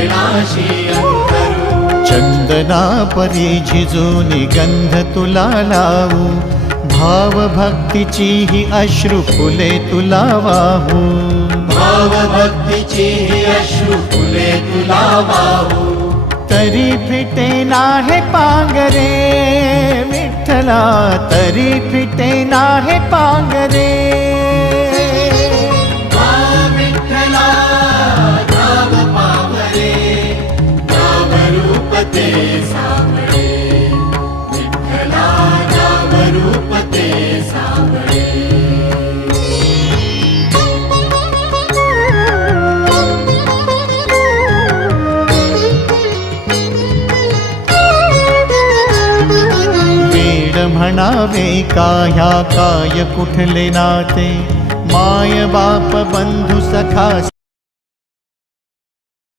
चरणाशी अंतरू। चंदना परी झिजूनी गंध तुला लावू, भाव भक्तीची ही अश्रु फुले तुला वाहू। भाव भक्तीची ही अश्रु फुले तुला वाहू। तरी फिटे नाहे पांगरे विठ्ठला, तरी फिटे नाहे पांगरे। विठ्ठला नाम पावरे, नाम रूप ते सावळे। विठ्ठला नाम रूप ते सावळे। म्हणावे काह्या काय कुठले नाते, माय बाप बंधु सखा